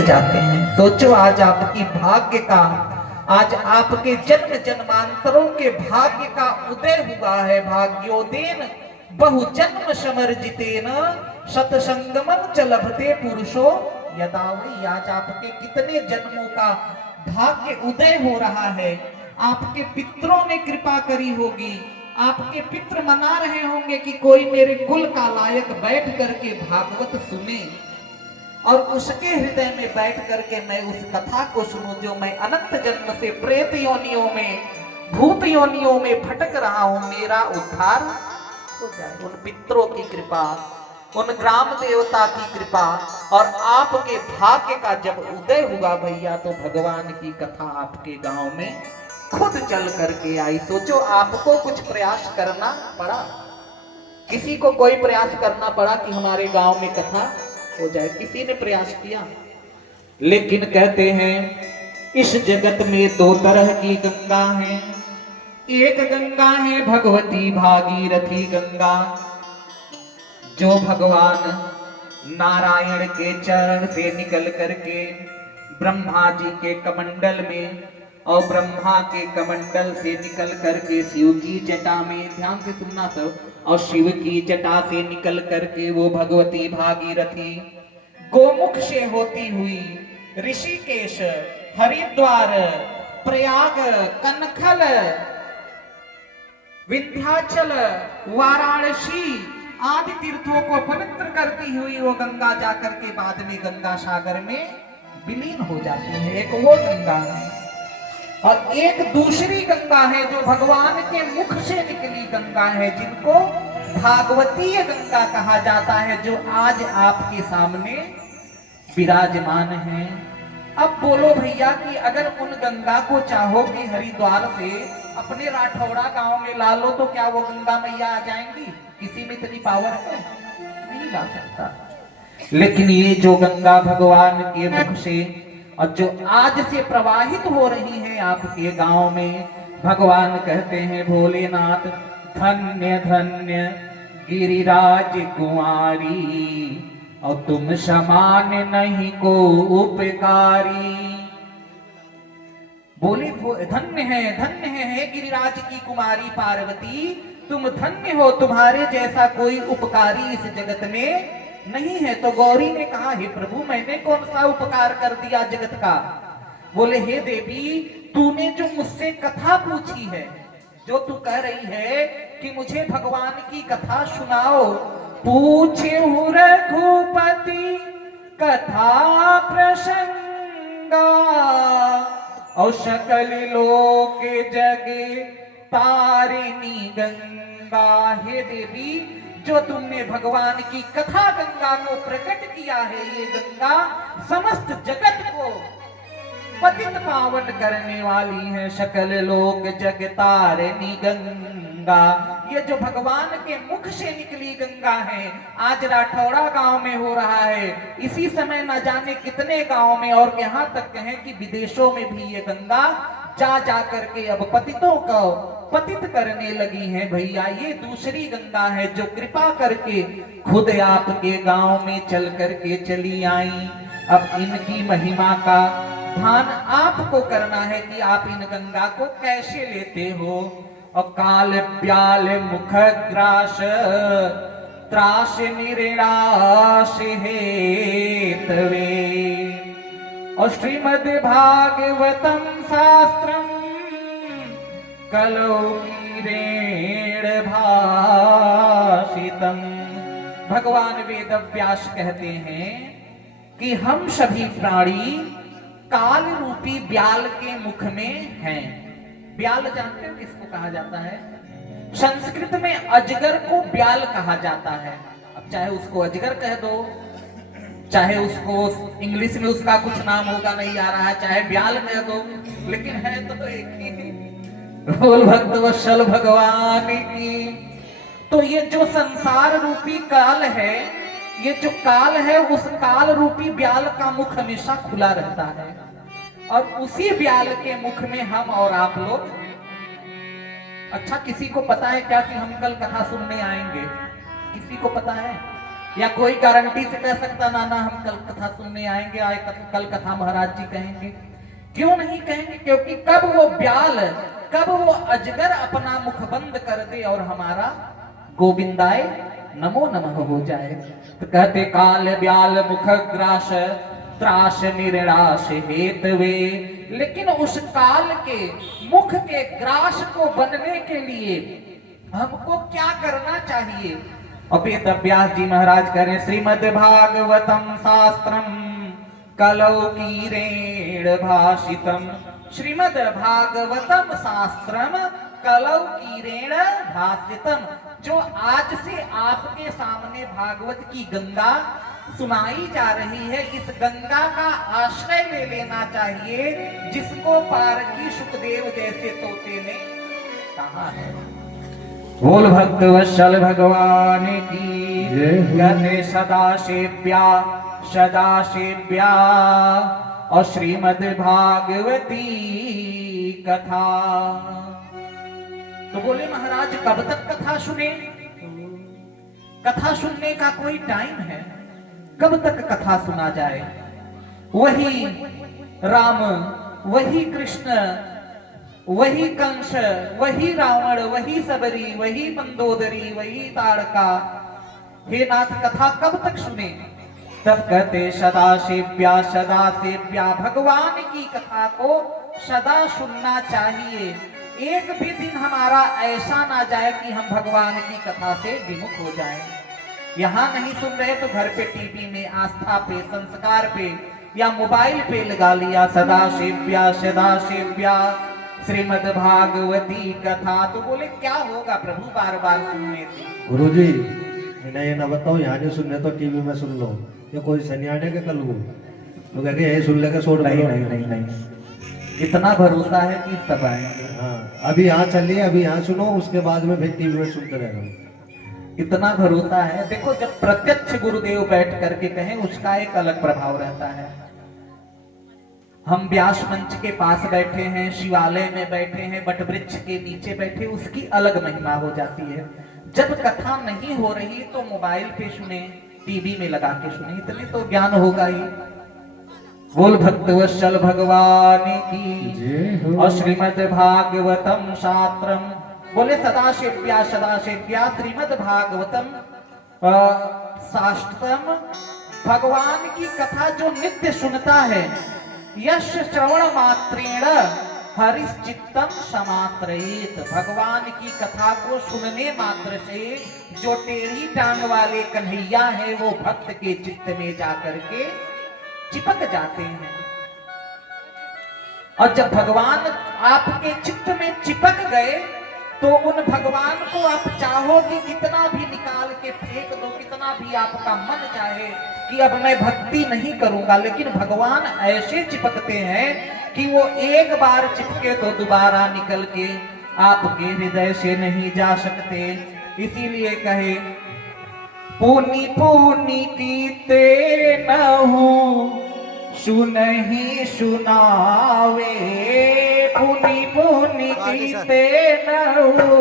जाते हैं। सोचो आज आपकी भाग्य का, आज आपके जन्म जन्मांतरों के भाग्य का उदय हुआ है। भाग्योदेन बहु जन्म समर्जितेन शतसंगमं च लभते पुरुषो यदा वै। आज आपके कितने जन्मों का भाग्य उदय हो रहा है। आपके पितरों ने कृपा करी होगी, आपके पितृ मना रहे होंगे कि कोई मेरे कुल का लायक बैठ करके भागवत सुने, और उसके हृदय में बैठ करके मैं उस कथा को सुनूं जो मैं अनंत जन्म से प्रेत योनियों में, भूत योनियों में भटक रहा हूं, मेरा उद्धार हो जाए। उन पितरों की कृपा, उन ग्राम देवता की कृपा और आपके भाग्य का जब उदय हुआ भैया, तो भगवान की कथा आपके गांव में खुद चल करके आई। सोचो आपको कुछ प्रयास करना पड़ा, किसी को कोई प्रयास करना पड़ा कि हमारे गांव में कथा हो जाए? किसी ने प्रयास किया? लेकिन कहते हैं इस जगत में दो तरह की गंगा है। एक गंगा है भगवती भागीरथी गंगा, जो भगवान नारायण के चरण से निकल करके ब्रह्मा जी के कमंडल में, और ब्रह्मा के कमंडल से निकल करके शिव की जटा में, ध्यान से सुनना सब, और शिव की जटा से निकल करके वो भगवती भागीरथी गोमुख से होती हुई ऋषिकेश, हरिद्वार, प्रयाग, कनखल, विंध्याचल, वाराणसी आदि तीर्थों को पवित्र करती हुई वो गंगा जाकर के बाद में गंगा सागर में विलीन हो जाती है। एक वो गंगा है, और एक दूसरी गंगा है जो भगवान के मुख से निकली गंगा है, जिनको भागवतीय गंगा कहा जाता है, जो आज आपके सामने विराजमान है। अब बोलो भैया कि अगर उन गंगा को चाहो कि हरिद्वार से अपने राठौड़ा गांव में ला लो, तो क्या वो गंगा मैया आ जाएंगी? किसी में इतनी पावर है? नहीं ला सकता। लेकिन ये जो गंगा भगवान के मुख से और जो आज से प्रवाहित हो रही है आपके गांव में, भगवान कहते हैं भोलेनाथ धन्य धन्य गिरिराज कुंवारी, और तुम समान नहीं को उपकारी। बोले धन्य है गिरिराज की कुमारी पार्वती, तुम धन्य हो, तुम्हारे जैसा कोई उपकारी इस जगत में नहीं है। तो गौरी ने कहा हे प्रभु, मैंने कौन सा उपकार कर दिया जगत का? बोले हे देवी, तूने जो मुझसे कथा पूछी है, जो तू कह रही है कि मुझे भगवान की कथा सुनाओ, पूछे हूँ रघुपति कथा प्रसंगा, और सकल लोक जगे तारिणी गंगा। हे देवी, जो तुमने भगवान की कथा गंगा को प्रकट किया है, ये गंगा समस्त जगत को पतित पावन करने वाली है। सकल लोक जग तारिणी गंगा, ये जो भगवान के मुख से निकली गंगा है, आज राठौड़ा गांव में हो रहा है। इसी समय न जाने कितने गांव में, और यहाँ तक कहें कि विदेशों में भी ये गंगा जा जा करके अब पतितों को पतित करने लगी है। भैया ये दूसरी गंगा है जो कृपा करके खुद आपके गांव में चल करके चली आई। अब इनकी महिमा का ध्यान आपको करना है कि आप इन गंगा को कैसे लेते हो। और काल ब्याल मुख ग्रास त्रास निराश हेतवे, और श्रीमद् भागवतम शास्त्रम कलौ कीरेण भाषितम। भगवान वेद व्यास कहते हैं कि हम सभी प्राणी काल रूपी ब्याल के मुख में हैं। ब्याल जानते हो किसको कहा जाता है? संस्कृत में अजगर को ब्याल कहा जाता है। अब चाहे उसको अजगर कह दो, चाहे उसको इंग्लिश में उसका कुछ नाम होगा नहीं आ रहा है, चाहे ब्याल कह दो, लेकिन है तो एक ही। बोल भक्त वत्सल भगवान की। तो ये जो संसार रूपी काल है, ये जो काल है, उस काल रूपी ब्याल का मुख हमेशा खुला रहता है, और उसी ब्याल के मुख में हम और आप लोग। अच्छा, किसी को पता है क्या कि हम कल कथा सुनने आएंगे? किसी को पता है? या कोई गारंटी से कह सकता ना ना हम कल कथा सुनने आएंगे, कल कथा महाराज जी कहेंगे? क्यों नहीं कहेंगे? क्योंकि कब वो ब्याल, कब वो अजगर अपना मुख बंद कर दे और हमारा गोविंदाय नमो नमः हो जाए। तो कहते काल ब्याल मुख ग्रास त्रास निराश हेतवे, लेकिन उस काल के मुख के ग्रास को बनने के लिए हमको क्या करना चाहिए? अपेत व्यास जी महाराज करें श्रीमद् भागवतम शास्त्रम कलौकीरेण भाषितम। श्रीमद् भागवतम शास्त्रम कलौकीरेण भाषितम, जो आज से आपके सामने भागवत की गंगा सुनाई जा रही है, इस गंगा का आश्रय ले लेना चाहिए, जिसको पारखी सुखदेव जैसे तोते ने कहा है। बोल भक्त वत्सल भगवान की गते सदा सेव्या और श्रीमद् भागवती कथा। तो बोले महाराज कब तक कथा सुने? कथा सुनने का कोई टाइम है? कब तक कथा सुना जाए? वही राम, वही कृष्ण, वही कंस, वही रावण, वही सबरी, वही मंदोदरी, वही ताड़का। हे नाथ कथा कब तक सुने? तब कहते सदा सेव्या, भगवान की कथा को सदा सुनना चाहिए। एक भी दिन हमारा ऐसा ना जाए कि हम भगवान की कथा से विमुख हो जाएं। यहाँ नहीं सुन रहे तो घर पे टीवी में, आस्था पे, संस्कार पे या मोबाइल पे लगा लिया सदा सेव्या श्रीमद् भागवती कथा। तो बोले क्या होगा प्रभु बार बार सुनने से? गुरुजी इन्हें ये ना बताओ, यहाँ नहीं सुनने तो टीवी में सुन लो, ये कोई सन्याटे के कल वो तो कह के यही सुन लेकर छोड़। नहीं, इतना भरोसा है कि सब आएंगे। हाँ, अभी यहाँ चलिए, अभी यहाँ सुनो, उसके बाद में फिर टीवी में सुनते रहना। इतना भरोसा है। देखो जब प्रत्यक्ष गुरुदेव बैठ करके कहें उसका एक अलग प्रभाव रहता है। हम व्यास मंच के पास बैठे हैं, शिवालय में बैठे हैं, बट वृक्ष के नीचे बैठे, उसकी अलग महिमा हो जाती है। जब कथा नहीं हो रही तो मोबाइल पे सुने, टीवी में लगा के सुने, इतने तो ज्ञान होगा ही। बोल भक्त वत्सल भगवान की और श्रीमद् भागवतम शास्त्रम। बोले सदा सेव्या श्रीमद् भागवतम शास्त्रम। भगवान की कथा जो नित्य सुनता है, यश श्रवण मात्रेण हरिश्चित्तम समात्रयेत। भगवान की कथा को सुनने मात्र से जो टेढ़ी टांग वाले कन्हैया है वो भक्त के चित्त में जाकर के चिपक जाते हैं। और जब भगवान आपके चित्त में चिपक गए तो उन भगवान को आप चाहो कि कितना भी निकाल के फेंक दो, कितना भी आपका मन चाहे कि अब मैं भक्ति नहीं करूंगा, लेकिन भगवान ऐसे चिपकते हैं कि वो एक बार चिपके तो दोबारा निकल के आपके हृदय से नहीं जा सकते। इसीलिए कहे पुनि पुनि कीते नहु सुनहि सुनावे, पुनि पुनि कीते नहु।